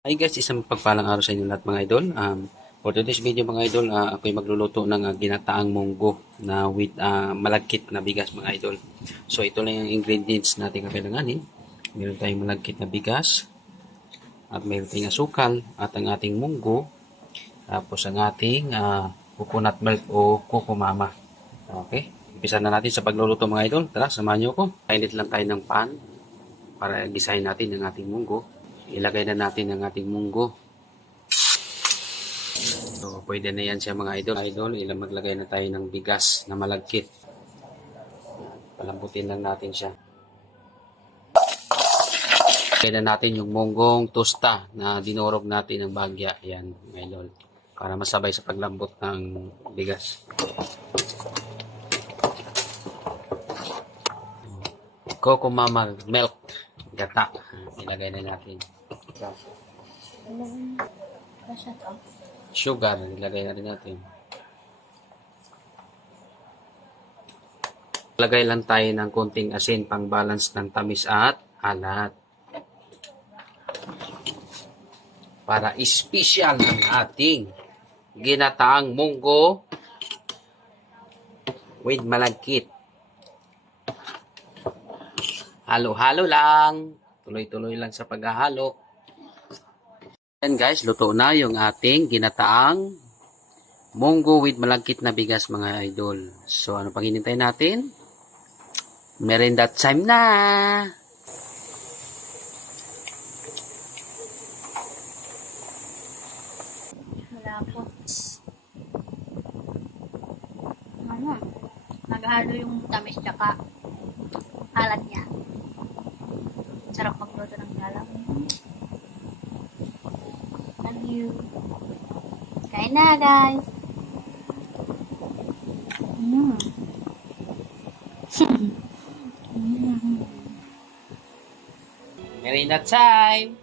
Hi guys, isang pagpalang araw sa inyo lahat mga idol. Um, for today's video mga idol, uh, ako'y magluluto ng uh, ginataang munggo na with uh, malagkit na bigas mga idol. So ito lang yung ingredients natin kakailanganin. Meron tayong malagkit na bigas, at meron tayong asukal, at ang ating munggo, tapos ang ating uh, coconut milk o coco mama. Okay, umpisa na natin sa pagluluto mga idol. Tara, samahan niyo ko. Kainit lang tayo ng pan para gisahin natin ang ating munggo ilagay na natin ang ating munggo. So, pwede na yan siya mga idol. Idol, ilang maglagay na tayo ng bigas na malagkit. Palambutin lang natin siya. Ilagay na natin yung munggong tusta na dinurog natin ng bagya. Yan, mga idol. Para masabay sa paglambot ng bigas. Coco Mama milk gata. Ilagay na natin. Sugar, ilagay na rin natin. Lagay lang tayo ng konting asin pang balance ng tamis at alat. Para espesyal ng ating ginataang munggo with malagkit. Halo-halo lang. Tuloy-tuloy lang sa paghahalo. Yan guys, luto na yung ating ginataang munggo with malagkit na bigas mga idol. So ano pang hinintay natin? Merenda time na! Malapot. Ano? Naghalo yung tamis tsaka alat niya. Sarap magluto ng galang. Love you. Kain na, guys. Mm. mm. Merenda time!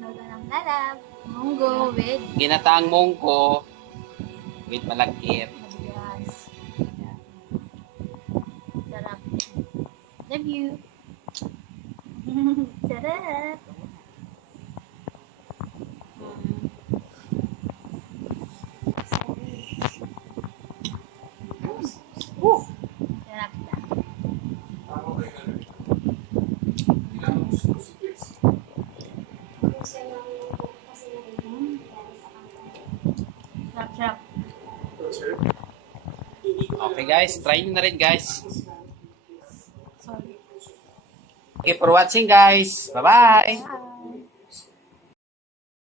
Luto ng lalab. Munggo with Ginataang munggo with malagkit. Madagas. Sarap. Love you. Sarap Sarap, sarap. Okay guys, try nyo na rin guys. Sorry. Okay for watching guys. Bye-bye! Bye.